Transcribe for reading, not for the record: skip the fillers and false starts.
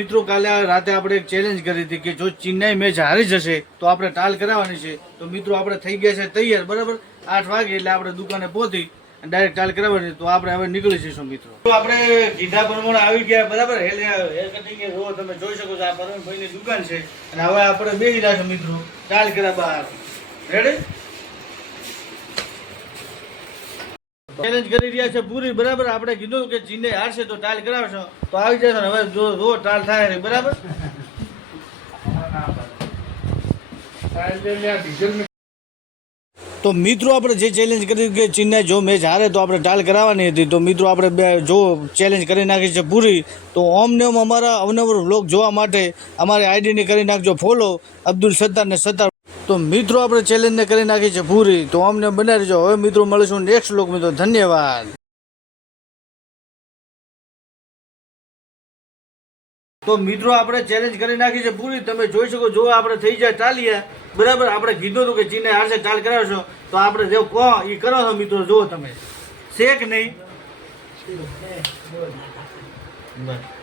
મિત્રો કાલે રાતે આપણે એક ચેલેન્જ કરી હતી કે જો ચેન્નાઈ મેચ હારી જશે તો આપણે ટાલ કરાવવાની છે. તો મિત્રો આપણે થઈ ગયા છે તૈયાર, બરાબર. 8 વાગે એટલે આપણે દુકાને પહોંચી ડાયરેક્ટ ટાલ કરાવવાની. તો આપણે હવે નીકળી જઈશું મિત્રો. તો આપણે કીધા પ્રમાણે આવી ગયા, બરાબર. હેર કટિંગ જો તમે જોઈ શકો છો, આ પરમભાઈની દુકાન છે. અને હવે આપણે બેસી રહ્યા છો મિત્રો ટાલ કરાવવા. રેડી? ચેલેન્જ કરી રહ્યા છે પૂરી, બરાબર. આપણે કીધું કે ચેન્નાઈ હારશે તો ટાલ કરાવશો, તો આવી જશે. હવે જો ટાલ થાય, બરાબર. તો મિત્રો આપણે જે ચેલેન્જ કરી કે ચેન્નાઈ જો મેચ હારે તો આપણે ટાલ કરાવવાની હતી. તો મિત્રો આપણે જો ચેલેન્જ કરી નાખી છે પૂરી. તો ઓમને ઓમ અમારા અવનવર વ્લોગ જોવા માટે અમારી આઈડીને કરી નાખજો ફોલો, અબ્દુલ સત્તાર ને સત્તાર. તો મિત્રો આપણે ચેલેન્જને કરી નાખી છે પૂરી. તો અમને બનાવી દેજો. હવે મિત્રો મળીશું નેક્સ્ટ વ્લોગ મિત્રો. ધન્યવાદ. તો મિત્રો આપણે ચેલેન્જ કરી નાખી છે પૂરી. તમે જોઈ શકો, જો આપણે થઈ જાય ટાલિયા, બરાબર. આપણે કીધું હતું કે ચેન્નાઈ હારશે ટાલ કરાવશો, તો આપણે જે કહો એ કરો છો મિત્રો. જુઓ તમે શેક નહીં. બસ.